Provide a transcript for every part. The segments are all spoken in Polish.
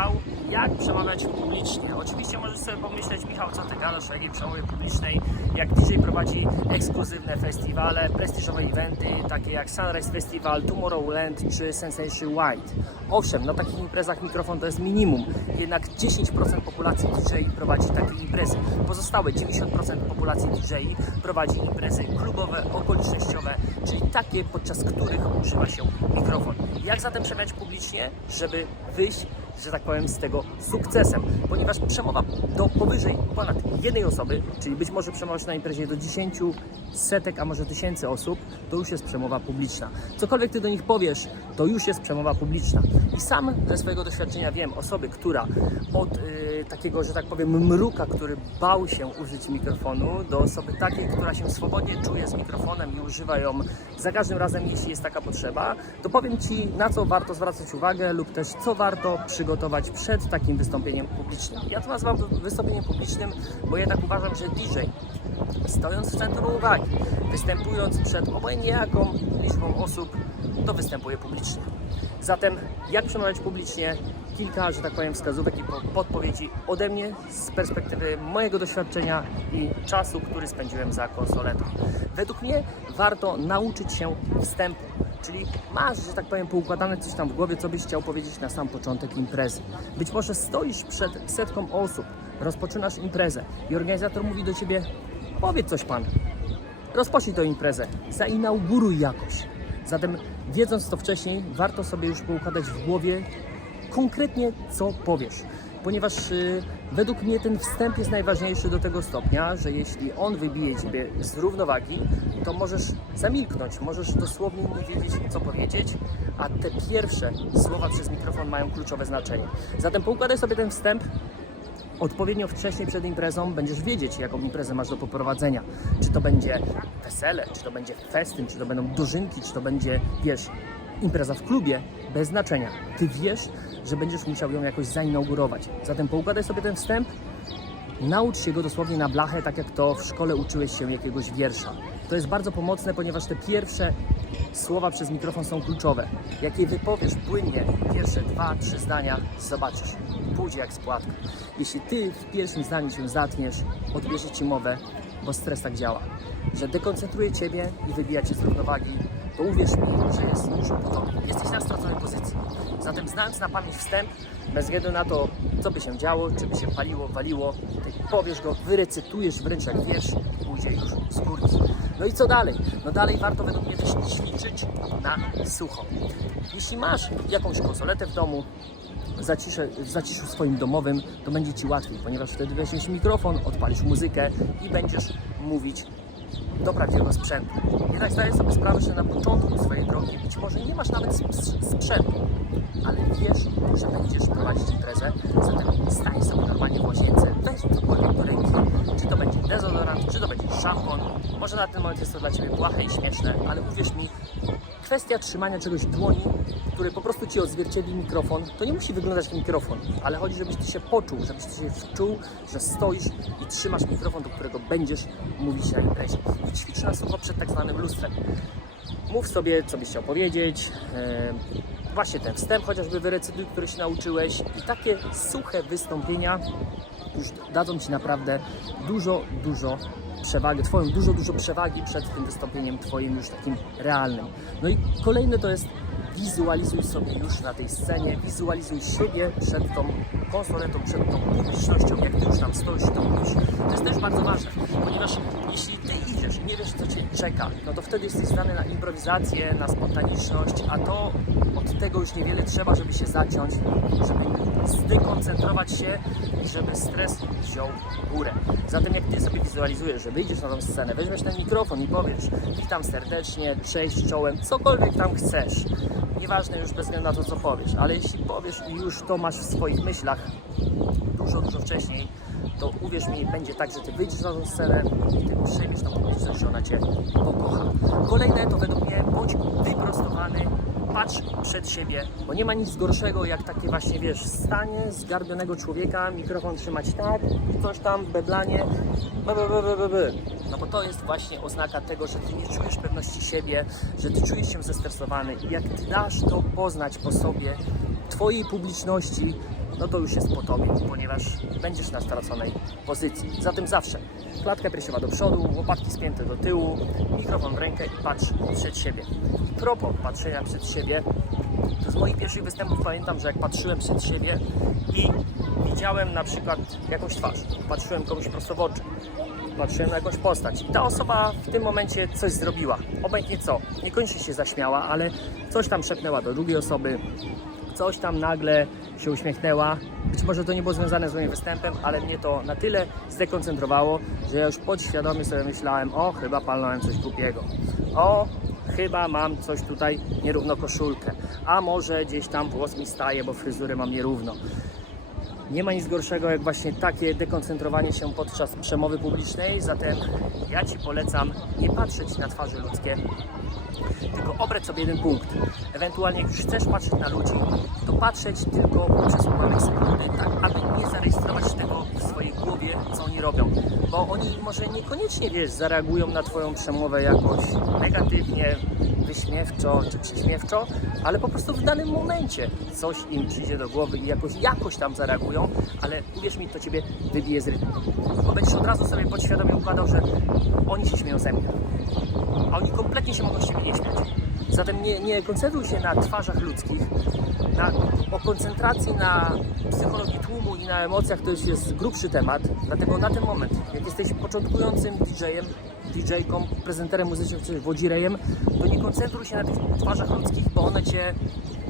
Michał, jak przemawiać publicznie? Oczywiście możesz sobie pomyśleć, Michał, co ty gadasz o jakiej przemowie publicznej, jak DJ prowadzi ekskluzywne festiwale, prestiżowe eventy, takie jak Sunrise Festival, Tomorrowland czy Sensation White. Owszem, na takich imprezach mikrofon to jest minimum, jednak 10% populacji DJ prowadzi takie imprezy. Pozostałe 90% populacji DJ prowadzi imprezy klubowe, okolicznościowe, czyli takie, podczas których używa się mikrofon. Jak zatem przemawiać publicznie, żeby wyjść, że tak powiem, z tego sukcesem? Ponieważ przemowa do powyżej ponad jednej osoby, czyli być może przemawiać na imprezie do 10 setek, a może tysięcy osób, to już jest przemowa publiczna. Cokolwiek ty do nich powiesz, to już jest przemowa publiczna. I sam ze swojego doświadczenia wiem osoby, która od y, takiego, że tak powiem, mruka, który bał się użyć mikrofonu, do osoby takiej, która się swobodnie czuje z mikrofonem i używa ją za każdym razem, jeśli jest taka potrzeba, to powiem Ci, na co warto zwracać uwagę lub też co warto przygotować przed takim wystąpieniem publicznym. Ja to nazywam wystąpieniem publicznym, bo jednak uważam, że DJ stojąc w centrum uwagi, występując przed obojętnie jaką liczbą osób, to występuje publicznie. Zatem jak przemawiać publicznie? Kilka, że tak powiem, wskazówek i po- podpowiedzi ode mnie z perspektywy mojego doświadczenia i czasu, który spędziłem za konsoletą. Według mnie warto nauczyć się wstępu, czyli masz, że tak powiem, poukładane coś tam w głowie, co byś chciał powiedzieć na sam początek imprezy. Być może stoisz przed setką osób, rozpoczynasz imprezę i organizator mówi do ciebie: Powiedz coś pan, rozpocznij tę imprezę, zainauguruj jakoś. Zatem wiedząc to wcześniej, warto sobie już poukładać w głowie konkretnie, co powiesz. Ponieważ y, według mnie ten wstęp jest najważniejszy do tego stopnia, że jeśli on wybije Ciebie z równowagi, to możesz zamilknąć, możesz dosłownie nie wiedzieć, co powiedzieć, a te pierwsze słowa przez mikrofon mają kluczowe znaczenie. Zatem poukładaj sobie ten wstęp, odpowiednio wcześniej przed imprezą będziesz wiedzieć, jaką imprezę masz do poprowadzenia. Czy to będzie wesele, czy to będzie festyn, czy to będą dożynki, czy to będzie, wiesz, impreza w klubie, bez znaczenia. Ty wiesz, że będziesz musiał ją jakoś zainaugurować. Zatem poukładaj sobie ten wstęp, naucz się go dosłownie na blachę, tak jak to w szkole uczyłeś się jakiegoś wiersza. To jest bardzo pomocne, ponieważ te pierwsze słowa przez mikrofon są kluczowe. Jak je wypowiesz płynnie, pierwsze dwa, trzy zdania, zobaczysz, pójdzie jak spłatka. Jeśli ty w pierwszym zdaniu się zatniesz, odbierze ci mowę, bo stres tak działa, że dekoncentruje ciebie i wybija cię z równowagi, to uwierz mi, że jest już po tobie. Jesteś na straconej pozycji. Zatem znając na pamięć wstęp, bez względu na to, co by się działo, czy by się paliło, waliło, ty powiesz go, wyrecytujesz wręcz jak wiersz i pójdzie już z górki. No i co dalej? No dalej warto według mnie też ćwiczyć na sucho. Jeśli masz jakąś konsoletę w domu, zaciszę, w zaciszu swoim domowym, to będzie Ci łatwiej, ponieważ wtedy weźmiesz mikrofon, odpalisz muzykę i będziesz mówić do prawdziwego sprzętu. Jednak zdaję sobie sprawę, że na początku swojej drogi być może nie masz nawet sp- sprzętu, ale wiesz, że będziesz prowadzić imprezę, zatem stań sobie normalnie w łazience, weź cokolwiek do ręki, czy to będzie dezodorant, czy to będzie szampon. Może na ten moment jest to dla Ciebie błahe i śmieszne, ale uwierz mi, kwestia trzymania czegoś w dłoni, który po prostu Ci odzwierciedli mikrofon, to nie musi wyglądać jak mikrofon, ale chodzi, żebyś Ty się poczuł, żebyś Ty się wczuł, że stoisz i trzymasz mikrofon, do którego będziesz mówić na imprezie. I ćwicz na sucho przed tak zwanym lustrem. Mów sobie, co byś chciał powiedzieć, e, właśnie ten wstęp chociażby wyrecytuj, który się nauczyłeś i takie suche wystąpienia już dadzą Ci naprawdę dużo, dużo przewagi, Twoją dużo, dużo przewagi przed tym wystąpieniem Twoim już takim realnym. No i kolejne to jest wizualizuj sobie już na tej scenie, wizualizuj siebie przed tą konsoletą, przed tą publicznością, jak Ty już tam stoisz, to mówisz. To jest też bardzo ważne, ponieważ jeśli Ty idziesz i nie wiesz, co Cię czeka, no to wtedy jesteś zdany na improwizację, na spontaniczność, a to od tego już niewiele trzeba, żeby się zaciąć, żeby zdekoncentrować się i żeby stres wziął górę. Zatem jak Ty sobie wizualizujesz, że wyjdziesz na tą scenę, weźmiesz ten mikrofon i powiesz witam serdecznie, cześć czołem, cokolwiek tam chcesz. Nieważne już bez względu na to, co powiesz, ale jeśli powiesz i już to masz w swoich myślach dużo, dużo wcześniej, to uwierz mi, będzie tak, że Ty wyjdziesz na tą scenę i Ty przejmiesz tą publiczność, że ona Cię pokocha. Kolejne to według mnie bądź wyprostowany, patrz przed siebie, bo nie ma nic gorszego jak takie właśnie, wiesz, stanie zgarbionego człowieka, mikrofon trzymać tak, coś tam, beblanie, be, be, be, be, be, be. No bo to jest właśnie oznaka tego, że Ty nie czujesz pewności siebie, że Ty czujesz się zestresowany i jak Ty dasz to poznać po sobie, Twojej publiczności, no to już jest po tobie, ponieważ będziesz na straconej pozycji. Zatem zawsze klatka piersiowa do przodu, łopatki spięte do tyłu, mikrofon w rękę i patrz przed siebie. I propos patrzenia przed siebie, z moich pierwszych występów pamiętam, że jak patrzyłem przed siebie i widziałem na przykład jakąś twarz, patrzyłem komuś prosto w oczy, patrzyłem na jakąś postać ta osoba w tym momencie coś zrobiła. Obojętnie co, niekoniecznie się zaśmiała, ale coś tam szepnęła do drugiej osoby, coś tam nagle się uśmiechnęła. Być może to nie było związane z moim występem, ale mnie to na tyle zdekoncentrowało, że ja już podświadomie sobie myślałem, o chyba palnąłem coś głupiego. O, chyba mam coś tutaj nierówno koszulkę. A może gdzieś tam włos mi staje, bo fryzurę mam nierówno. Nie ma nic gorszego jak właśnie takie dekoncentrowanie się podczas przemowy publicznej, zatem ja Ci polecam nie patrzeć na twarze ludzkie, tylko obrać sobie jeden punkt. Ewentualnie jak już chcesz patrzeć na ludzi, to patrzeć tylko przez ułamek sekundy, tak aby nie zarejestrować tego w swojej głowie, co oni robią. Bo oni może niekoniecznie, wiesz, zareagują na Twoją przemowę jakoś negatywnie, wyśmiewczo czy prześmiewczo, ale po prostu w danym momencie coś im przyjdzie do głowy i jakoś, jakoś tam zareagują, ale uwierz mi, to Ciebie wybije z rytmu. Bo będziesz od razu sobie podświadomie układał, że oni się śmieją ze mnie a oni kompletnie się mogą z siebie nie śmiać. Zatem nie, nie koncentruj się na twarzach ludzkich, na, o koncentracji na psychologii tłumu i na emocjach to już jest grubszy temat, dlatego na ten moment, jak jesteś początkującym DJ-em, DJ-ką, prezenterem muzycznym czy wodzirejem, to nie koncentruj się na tych twarzach ludzkich, bo one Cię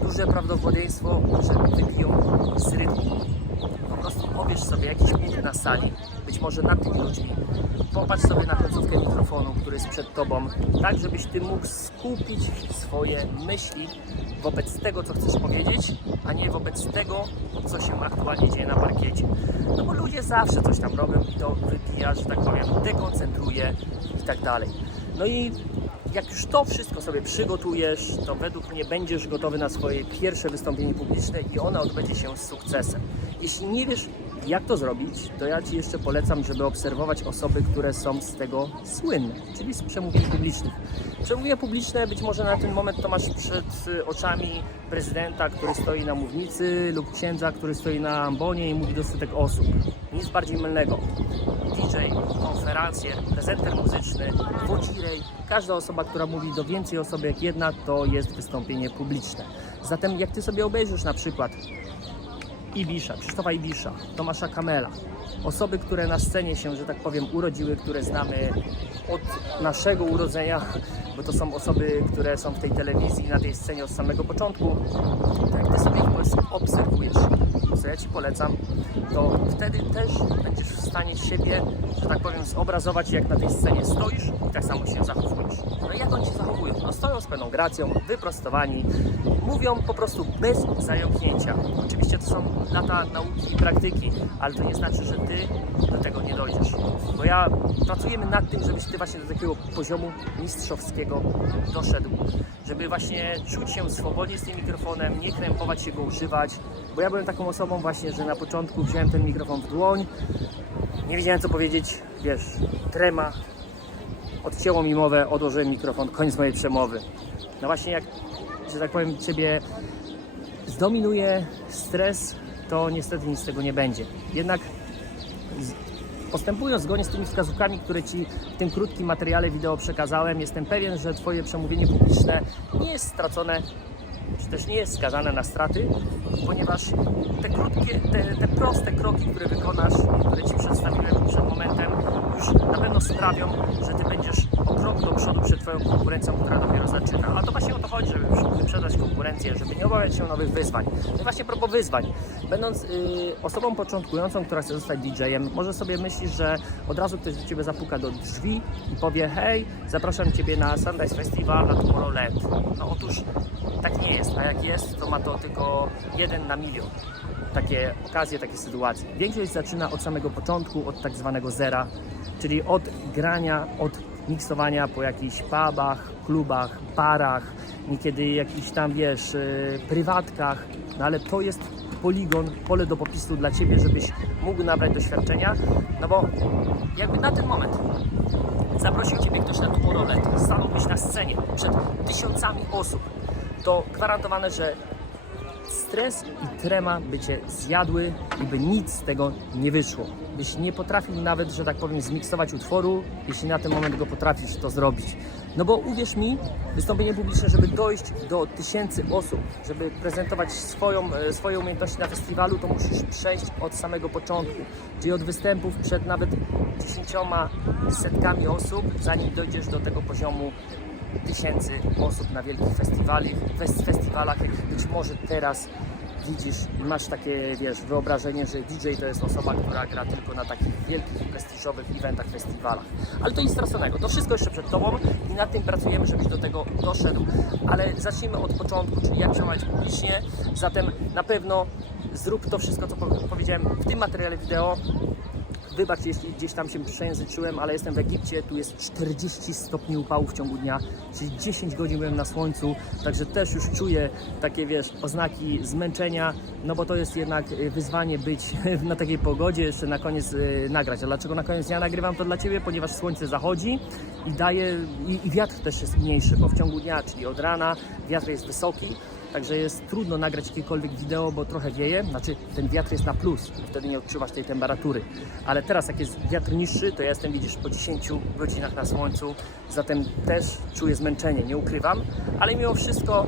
duże prawdopodobieństwo, że wybiją z rytmu. Prostu pobierz sobie jakiś punkt na sali, być może nad tymi ludźmi. Popatrz sobie na końcówkę mikrofonu, który jest przed tobą, tak żebyś ty mógł skupić swoje myśli wobec tego, co chcesz powiedzieć, a nie wobec tego, co się aktualnie dzieje na parkiecie. No bo ludzie zawsze coś tam robią i to wypija, że tak powiem, dekoncentruje i tak dalej. No i jak już to wszystko sobie przygotujesz, to według mnie będziesz gotowy na swoje pierwsze wystąpienie publiczne i ono odbędzie się z sukcesem. Jeśli nie wiesz, jak to zrobić, to ja Ci jeszcze polecam, żeby obserwować osoby, które są z tego słynne, czyli z przemówień publicznych. Przemówienia publiczne być może na ten moment to masz przed y, oczami prezydenta, który stoi na mównicy lub księdza, który stoi na ambonie i mówi do setek osób. Nic bardziej mylnego. DJ, konferencjer, prezenter muzyczny, wodzirej, każda osoba, która mówi do więcej osób jak jedna, to jest wystąpienie publiczne. Zatem jak Ty sobie obejrzysz na przykład Ibisza, Krzysztofa Ibisza, Tomasza Kamela. Osoby, które na scenie się, że tak powiem, urodziły, które znamy od naszego urodzenia, bo to są osoby, które są w tej telewizji, na tej scenie od samego początku. To jak Ty sobie ich obserwujesz, co ja Ci polecam, to wtedy też będziesz w stanie siebie, że tak powiem, zobrazować, jak na tej scenie stoisz i tak samo się zachowujesz. No jak oni się zachowują? No stoją z pewną gracją, wyprostowani, mówią po prostu bez zająknięcia. Oczywiście to są lata nauki i praktyki, ale to nie znaczy, że Ty do tego nie dojdziesz. Bo ja pracujemy nad tym, żebyś Ty właśnie do takiego poziomu mistrzowskiego doszedł. Żeby właśnie czuć się swobodnie z tym mikrofonem, nie krępować się go używać. Bo ja byłem taką osobą właśnie, że na początku wziąłem ten mikrofon w dłoń, nie wiedziałem co powiedzieć, wiesz, trema, odcięło mi mowę, odłożyłem mikrofon, koniec mojej przemowy. No właśnie jak, że tak powiem, Ciebie zdominuje stres, to niestety nic z tego nie będzie. Jednak postępując zgodnie z tymi wskazówkami, które Ci w tym krótkim materiale wideo przekazałem, jestem pewien, że Twoje przemówienie publiczne nie jest stracone, czy też nie jest skazane na straty, ponieważ te krótkie, te, te proste kroki, które wykonasz, które Ci przedstawiłem przed momentem, już na pewno sprawią, że Ty będziesz o krok do przodu przed Twoją konkurencją, która dopiero zaczyna. A to właśnie o to chodzi, żeby wyprzedzać konkurencję, żeby nie obawiać się nowych wyzwań. No właśnie propos wyzwań. Będąc y, osobą początkującą, która chce zostać DJ-em, może sobie myślisz, że od razu ktoś do Ciebie zapuka do drzwi i powie hej, zapraszam Ciebie na Sunrise Festival na Tomorrowland. No otóż tak nie jest, a jak jest, to ma to tylko jeden na milion takie okazje, takie sytuacje. Większość zaczyna od samego początku, od tak zwanego zera, czyli od grania, od miksowania po jakichś pubach, klubach, barach, niekiedy jakichś tam, wiesz, yy, prywatkach, no ale to jest poligon, pole do popisu dla Ciebie, żebyś mógł nabrać doświadczenia, no bo jakby na ten moment zaprosił Ciebie ktoś na Tomorrowland, stanąłbyś na scenie przed tysiącami osób, to gwarantowane, że stres i trema by cię zjadły i by nic z tego nie wyszło. Byś nie potrafił nawet, że tak powiem, zmiksować utworu, jeśli na ten moment go potrafisz to zrobić. No bo uwierz mi, wystąpienie publiczne, żeby dojść do tysięcy osób, żeby prezentować swoją, e, swoje umiejętności na festiwalu, to musisz przejść od samego początku, czyli od występów przed nawet dziesięcioma setkami osób, zanim dojdziesz do tego poziomu tysięcy osób na wielkich festiwali, fest, festiwalach. Być może teraz widzisz masz takie, wiesz, wyobrażenie, że DJ to jest osoba, która gra tylko na takich wielkich, prestiżowych eventach, festiwalach. Ale to nic straconego. To wszystko jeszcze przed Tobą i nad tym pracujemy, żebyś do tego doszedł. Ale zacznijmy od początku, czyli jak przemawiać publicznie. Zatem na pewno zrób to wszystko, co po- powiedziałem w tym materiale wideo. Wybacz, jeśli gdzieś tam się przejęzyczyłem, ale jestem w Egipcie, tu jest 40 stopni upału w ciągu dnia, czyli 10 godzin byłem na słońcu, także też już czuję takie, wiesz, oznaki zmęczenia, no bo to jest jednak y, wyzwanie być na takiej pogodzie, jeszcze na koniec y, nagrać. A dlaczego na koniec dnia nagrywam to dla Ciebie? Ponieważ słońce zachodzi i daje, i, i wiatr też jest mniejszy, bo w ciągu dnia, czyli od rana, wiatr jest wysoki, Także jest trudno nagrać jakiekolwiek wideo, bo trochę wieje. Znaczy, ten wiatr jest na plus wtedy nie odczuwasz tej temperatury. Ale teraz, jak jest wiatr niższy, to ja jestem, widzisz, po 10 godzinach na słońcu, zatem też czuję zmęczenie, nie ukrywam. Ale mimo wszystko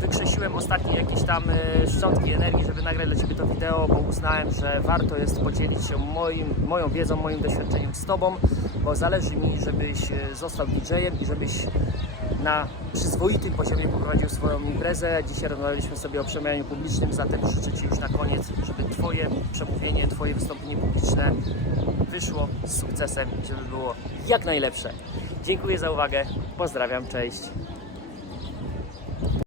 wykrzesiłem ostatnie jakieś tam e, szczątki energii, żeby nagrać dla Ciebie to wideo, bo uznałem, że warto jest podzielić się moim, moją wiedzą, moim doświadczeniem z Tobą, bo zależy mi, żebyś e, został DJ-em i żebyś na przyzwoitym poziomie poprowadził swoją imprezę. Dzisiaj rozmawialiśmy sobie o przemawianiu publicznym, zatem życzę Ci już na koniec, żeby Twoje przemówienie, Twoje wystąpienie publiczne wyszło z sukcesem, żeby było jak najlepsze. Dziękuję za uwagę, pozdrawiam, cześć.